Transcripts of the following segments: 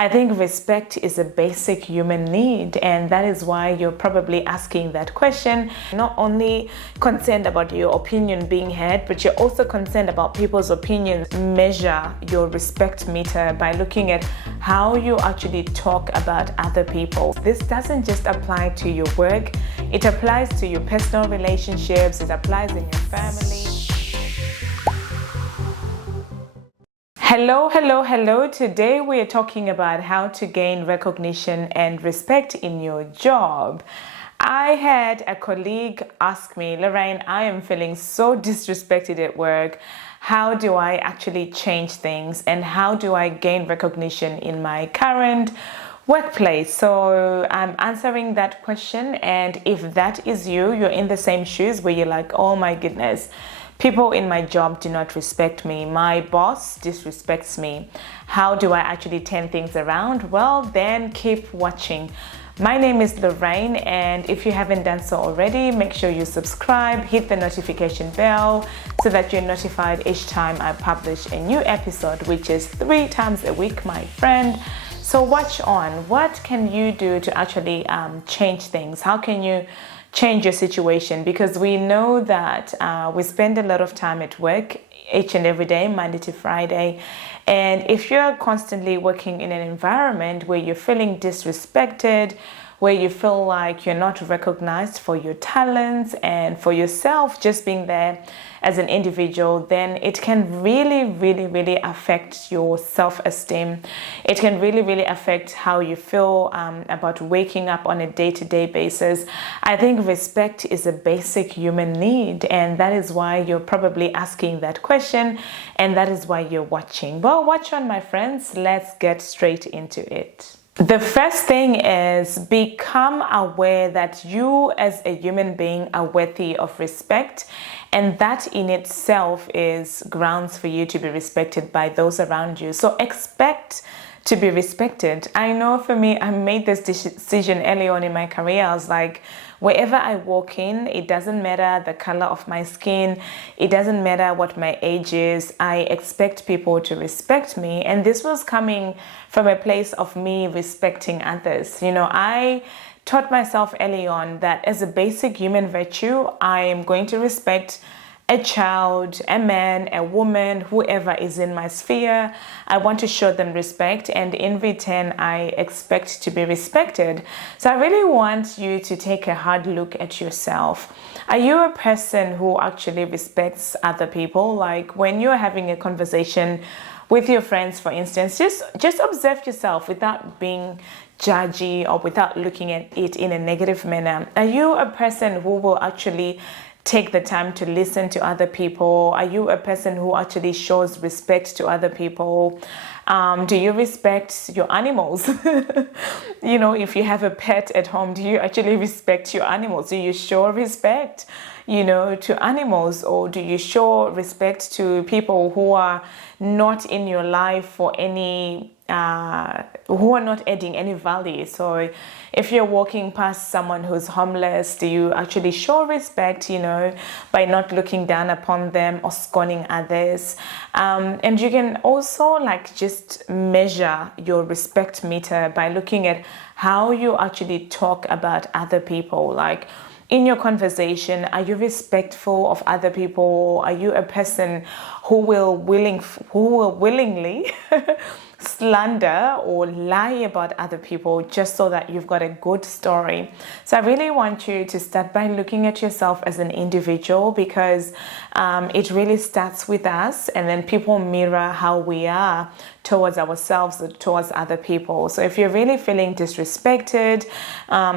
I think respect is a basic human need, and that is why you're probably asking that question. Not only concerned about your opinion being heard, but you're also concerned about people's opinions. Measure your respect meter by looking at how you actually talk about other people. This doesn't just apply to your work, it applies to your personal relationships, it applies in your family. Hello. Today we are talking about how to gain recognition and respect in your job. I had a colleague ask me, Lorraine, I am feeling so disrespected at work. How do I actually change things and how do I gain recognition in my current workplace? So I'm answering that question, and if that is you, you're in the same shoes where you're like, oh my goodness, people in my job do not respect me. My boss disrespects me. How do I actually turn things around? Well, then keep watching. My name is Lorraine, and if you haven't done so already, make sure you subscribe, hit the notification bell so that you're notified each time I publish a new episode, which is 3 times a week, my friend. So watch on. What can you do to actually change things? How can you change your situation? Because we know that we spend a lot of time at work each and every day, Monday to Friday. And if you're constantly working in an environment where you're feeling disrespected, where you feel like you're not recognized for your talents and for yourself just being there as an individual, then it can really affect your self-esteem. It can really affect how you feel about waking up on a day-to-day basis. I think respect is a basic human need, and that is why you're probably asking that question, and that is why you're watching. Well, watch on, my friends. Let's get straight into it. The first thing is become aware that you as a human being are worthy of respect, and that in itself is grounds for you to be respected by those around you. So expect to be respected. I know for me, I made this decision early on in my career. I was like, wherever I walk in, it doesn't matter the color of my skin, it doesn't matter what my age is, I expect people to respect me. And this was coming from a place of me respecting others. You know, I taught myself early on that as a basic human virtue, I am going to respect a child, a man, a woman, whoever is in my sphere. I want to show them respect, and in return, I expect to be respected. So I really want you to take a hard look at yourself. Are you a person who actually respects other people? Like when you're having a conversation with your friends, for instance, just observe yourself without being judgy or without looking at it in a negative manner. Are you a person who will actually take the time to listen to other people? Are you a person who actually shows respect to other people? Do you respect your animals? You know, if you have a pet at home, do you actually respect your animals? Do you show respect, you know, to animals? Or do you show respect to people who are not in your life for any who are not adding any value? So if you're walking past someone who's homeless, do you actually show respect, you know, by not looking down upon them or scorning others? And you can also like just measure your respect meter by looking at how you actually talk about other people. Like in your conversation, are you respectful of other people? Are you a person who will willingly slander or lie about other people just so that you've got a good story? So I really want you to start by looking at yourself as an individual, because it really starts with us, and then people mirror how we are towards ourselves or towards other people. So if you're really feeling disrespected,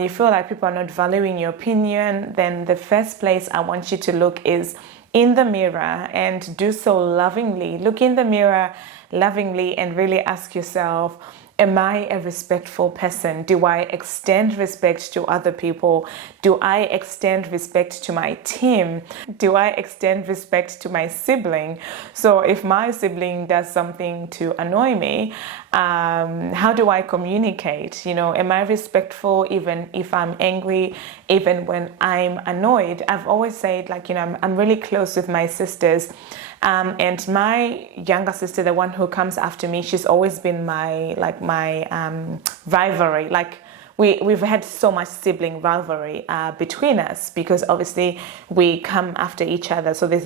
you feel like people are not valuing your opinion, then the first place I want you to look is in the mirror, and do so lovingly. Look in the mirror lovingly and really ask yourself, am I a respectful person? Do I extend respect to other people? Do I extend respect to my team? Do I extend respect to my sibling? So if my sibling does something to annoy me, how do I communicate? You know, am I respectful even if I'm angry, even when I'm annoyed? I've always said, like, you know, I'm really close with my sisters. And my younger sister, the one who comes after me, she's always been my rivalry. Like we've had so much sibling rivalry between us, because obviously we come after each other. So there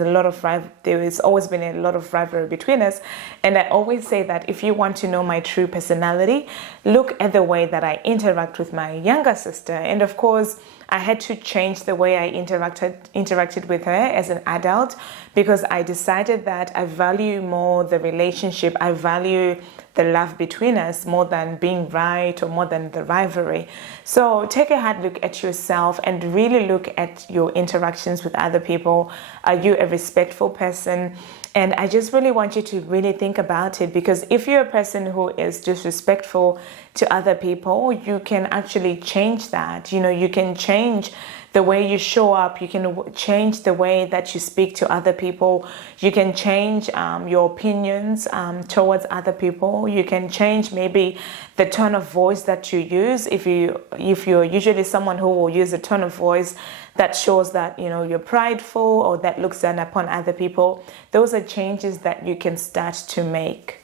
has always been a lot of rivalry between us. And I always say that if you want to know my true personality, look at the way that I interact with my younger sister. And of course, I had to change the way I interacted with her as an adult, because I decided that I value more the relationship. I value the love between us more than being right or more than the rivalry. So take a hard look at yourself and really look at your interactions with other people. Are you a respectful person? And I just really want you to really think about it, because if you're a person who is disrespectful to other people, you can actually change that. You can change the way you show up. You can change the way that you speak to other people. You can change your opinions towards other people. You can change maybe the tone of voice that you use. If you're usually someone who will use a tone of voice that shows that you're prideful or that looks down upon other people, those are changes that you can start to make.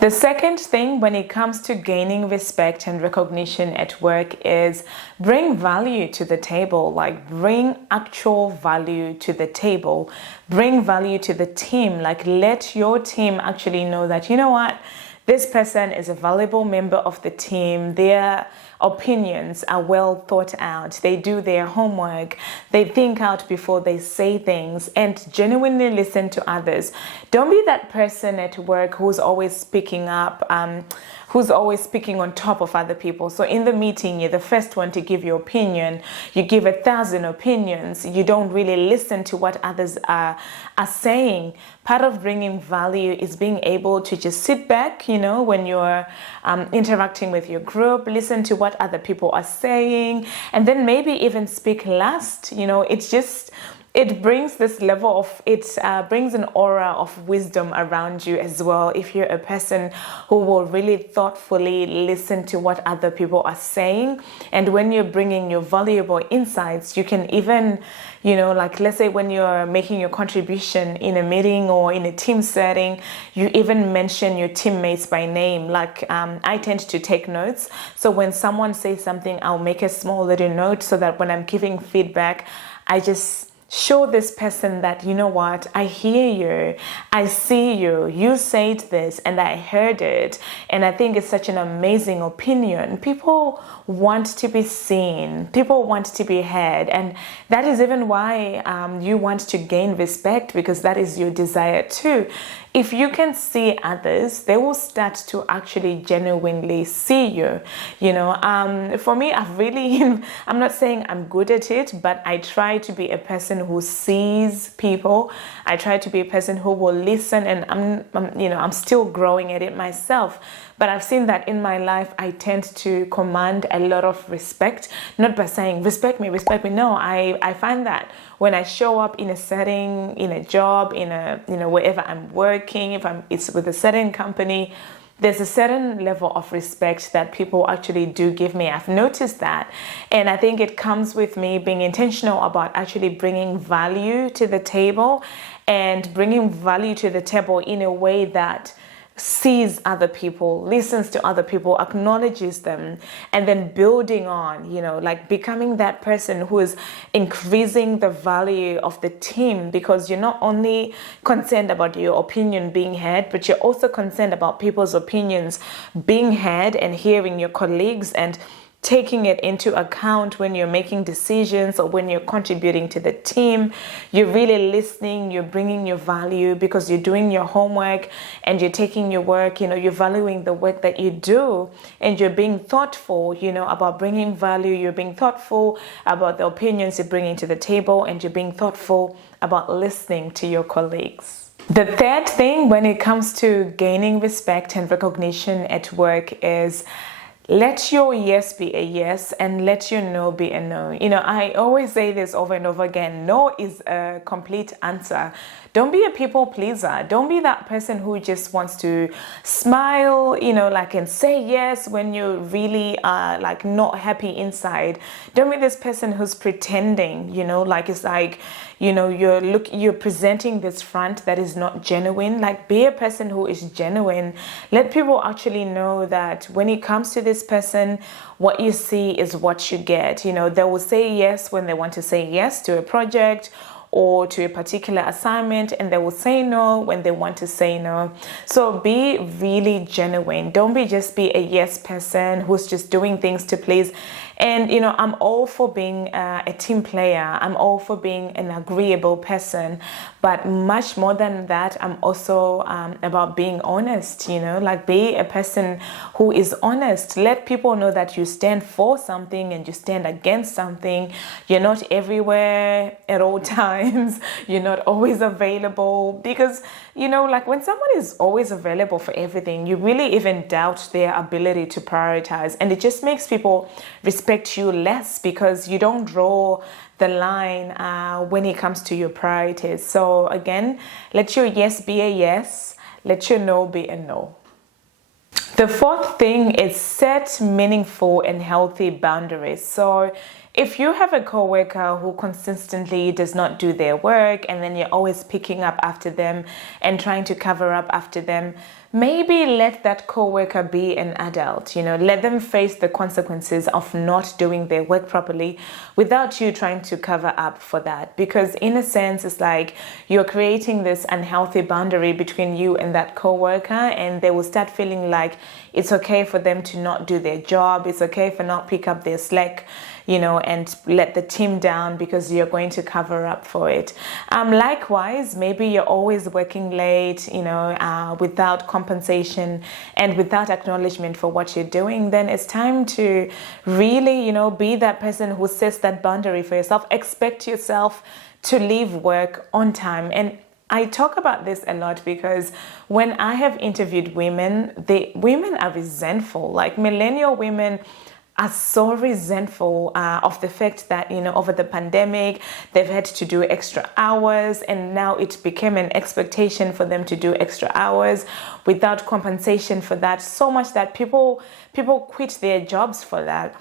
The second thing when it comes to gaining respect and recognition at work is bring value to the table. Like, bring actual value to the table. Bring value to the team. Like, let your team actually know that, you know what, this person is a valuable member of the team. Their opinions are well thought out. They do their homework. They think out before they say things and genuinely listen to others. Don't be that person at work who's always speaking up, who's always speaking on top of other people. So in the meeting, you're the first one to give your opinion. You give 1,000 opinions. You don't really listen to what others are saying. Part of bringing value is being able to just sit back, when you're interacting with your group, listen to what other people are saying, and then maybe even speak last. It brings this level of, brings an aura of wisdom around you as well. If you're a person who will really thoughtfully listen to what other people are saying, and when you're bringing your valuable insights, you can even, let's say when you're making your contribution in a meeting or in a team setting, you even mention your teammates by name. I tend to take notes. So when someone says something, I'll make a small little note so that when I'm giving feedback, I just show this person that, you know what, I hear you, I see you, you said this and I heard it, and I think it's such an amazing opinion. People want to be seen, people want to be heard, and that is even why you want to gain respect, because that is your desire too. If you can see others, they will start to actually genuinely see you. For me, I'm not saying I'm good at it, but I try to be a person who sees people. I try to be a person who will listen, and I'm still growing at it myself. But I've seen that in my life, I tend to command a lot of respect, not by saying, respect me. No, I find that when I show up in a setting, in a job, wherever I'm working, it's with a certain company, there's a certain level of respect that people actually do give me. I've noticed that. And I think it comes with me being intentional about actually bringing value to the table, and bringing value to the table in a way that sees other people, listens to other people, acknowledges them, and then building on, becoming that person who is increasing the value of the team, because you're not only concerned about your opinion being heard, but you're also concerned about people's opinions being heard, and hearing your colleagues and taking it into account when you're making decisions or when you're contributing to the team. You're really listening, you're bringing your value because you're doing your homework and you're taking your work, you're valuing the work that you do, and you're being thoughtful, about bringing value. You're being thoughtful about the opinions you're bringing to the table, and you're being thoughtful about listening to your colleagues. The third thing when it comes to gaining respect and recognition at work is let your yes be a yes and let your no be a no. I always say this over and over again. No is a complete answer. Don't be a people pleaser. Don't be that person who just wants to smile, like, and say yes when you really are like not happy inside. Don't be this person who's pretending, like it's like, you're presenting this front that is not genuine. Like, be a person who is genuine. Let people actually know that when it comes to this person, what you see is what you get. They will say yes when they want to say yes to a project or to a particular assignment, and they will say no when they want to say no. So be really genuine. Don't just be a yes person who's just doing things to please. And I'm all for being a team player. I'm all for being an agreeable person, but much more than that, I'm also about being honest. Like, be a person who is honest. Let people know that you stand for something and you stand against something. You're not everywhere at all times. You're not always available, because like, when someone is always available for everything, you really even doubt their ability to prioritize, and it just makes people respect you less, because you don't draw the line when it comes to your priorities. So again, let your yes be a yes, let your no be a no. The fourth thing is set meaningful and healthy boundaries. So if you have a coworker who consistently does not do their work, and then you're always picking up after them and trying to cover up after them, maybe let that coworker be an adult. Let them face the consequences of not doing their work properly without you trying to cover up for that. Because in a sense, it's like you're creating this unhealthy boundary between you and that coworker, and they will start feeling like it's okay for them to not do their job. It's okay for not pick up their slack, and let the team down because you're going to cover up for it. Likewise, maybe you're always working late, without compensation and without acknowledgement for what you're doing. Then it's time to really, be that person who sets that boundary for yourself. Expect yourself to leave work on time. And I talk about this a lot because when I have interviewed women, the women are resentful. Like, millennial women are so resentful of the fact that, over the pandemic, they've had to do extra hours, and now it became an expectation for them to do extra hours without compensation for that, so much that people quit their jobs for that.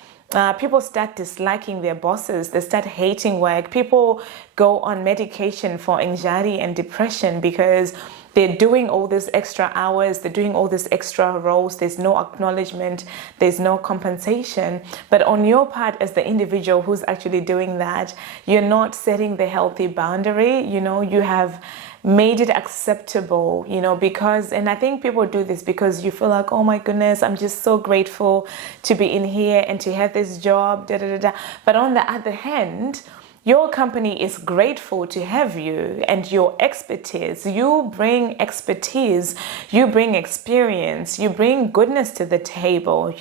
People start disliking their bosses. They start hating work. People go on medication for anxiety and depression because they're doing all these extra hours, they're doing all these extra roles, there's no acknowledgement, there's no compensation. But on your part, as the individual who's actually doing that, you're not setting the healthy boundary. You have made it acceptable, because, and I think people do this because you feel like, oh my goodness, I'm just so grateful to be in here and to have this job, But on the other hand, your company is grateful to have you and your expertise. You bring expertise, you bring experience, you bring goodness to the table,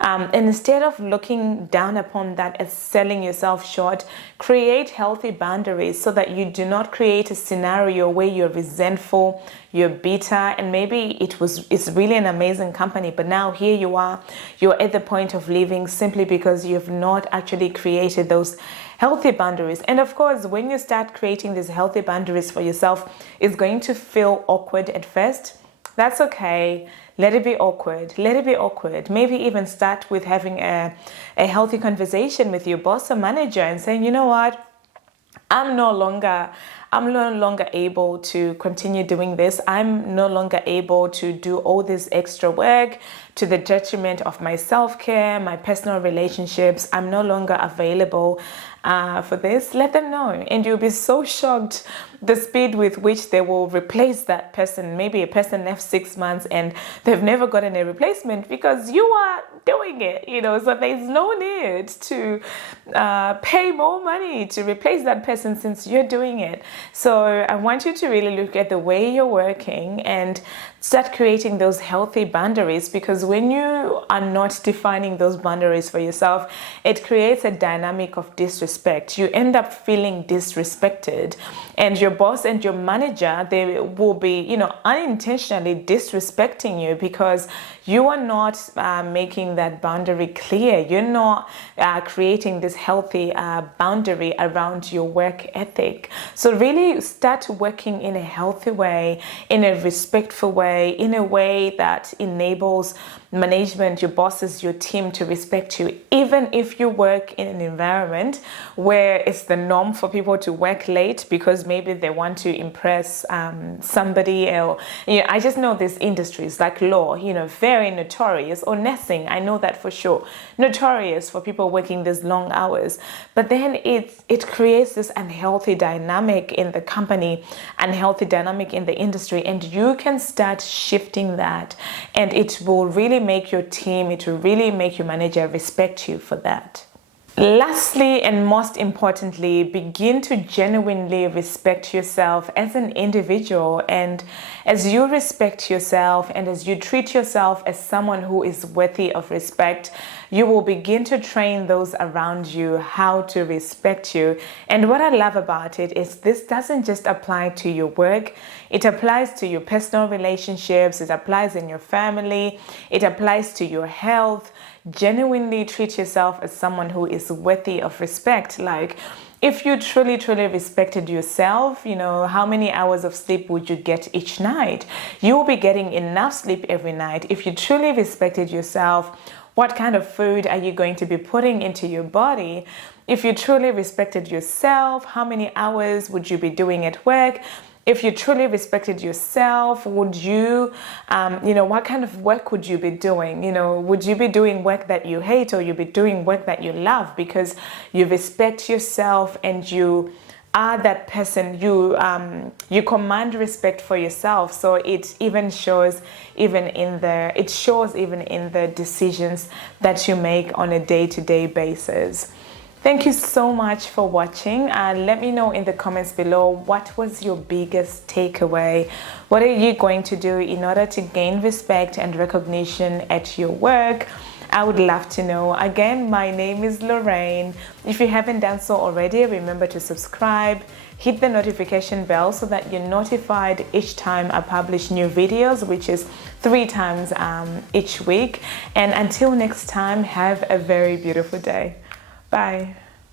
And instead of looking down upon that as selling yourself short, create healthy boundaries so that you do not create a scenario where you're resentful, you're bitter, and maybe it's really an amazing company, but now here you are, you're at the point of leaving simply because you've not actually created those healthy boundaries. And of course, when you start creating these healthy boundaries for yourself, it's going to feel awkward at first. That's okay. Let it be awkward. Let it be awkward. Maybe even start with having a healthy conversation with your boss or manager and saying, you know what? I'm no longer able to continue doing this. I'm no longer able to do all this extra work to the detriment of my self-care, my personal relationships. I'm no longer available for this. Let them know, and you'll be so shocked the speed with which they will replace that person. Maybe a person left 6 months and they've never gotten a replacement because you are doing it, so there's no need to pay more money to replace that person since you're doing it. So I want you to really look at the way you're working and Start creating those healthy boundaries, because when you are not defining those boundaries for yourself, it creates a dynamic of disrespect. You end up feeling disrespected, and your boss and your manager, they will be, unintentionally disrespecting you because you are not making that boundary clear. You're not creating this healthy boundary around your work ethic. So really start working in a healthy way, in a respectful way, in a way that enables management, your bosses, your team to respect you, even if you work in an environment where it's the norm for people to work late because maybe they want to impress somebody else. I just know these industries like law, very notorious, or nursing, I know that for sure, notorious for people working these long hours. But then it creates this unhealthy dynamic in the company, unhealthy dynamic in the industry, and you can start shifting that, and it will really make your team, it will really make your manager respect you for that. Lastly, and most importantly, begin to genuinely respect yourself as an individual. And as you respect yourself and as you treat yourself as someone who is worthy of respect, you will begin to train those around you how to respect you. And what I love about it is this doesn't just apply to your work, it applies to your personal relationships, it applies in your family, it applies to your health. Genuinely treat yourself as someone who is worthy of respect. Like, if you truly respected yourself, how many hours of sleep would you get each night? You will be getting enough sleep every night. If you truly respected yourself, what kind of food are you going to be putting into your body? If you truly respected yourself, how many hours would you be doing at work? If you truly respected yourself, would you, what kind of work would you be doing? Would you be doing work that you hate, or you be doing work that you love? Because you respect yourself and you are that person. You command respect for yourself. So it shows even in the decisions that you make on a day-to-day basis. Thank you so much for watching. Let me know in the comments below, what was your biggest takeaway? What are you going to do in order to gain respect and recognition at your work? I would love to know. Again, my name is Lorraine. If you haven't done so already, remember to subscribe, hit the notification bell so that you're notified each time I publish new videos, which is 3 times each week. And until next time, have a very beautiful day. Bye.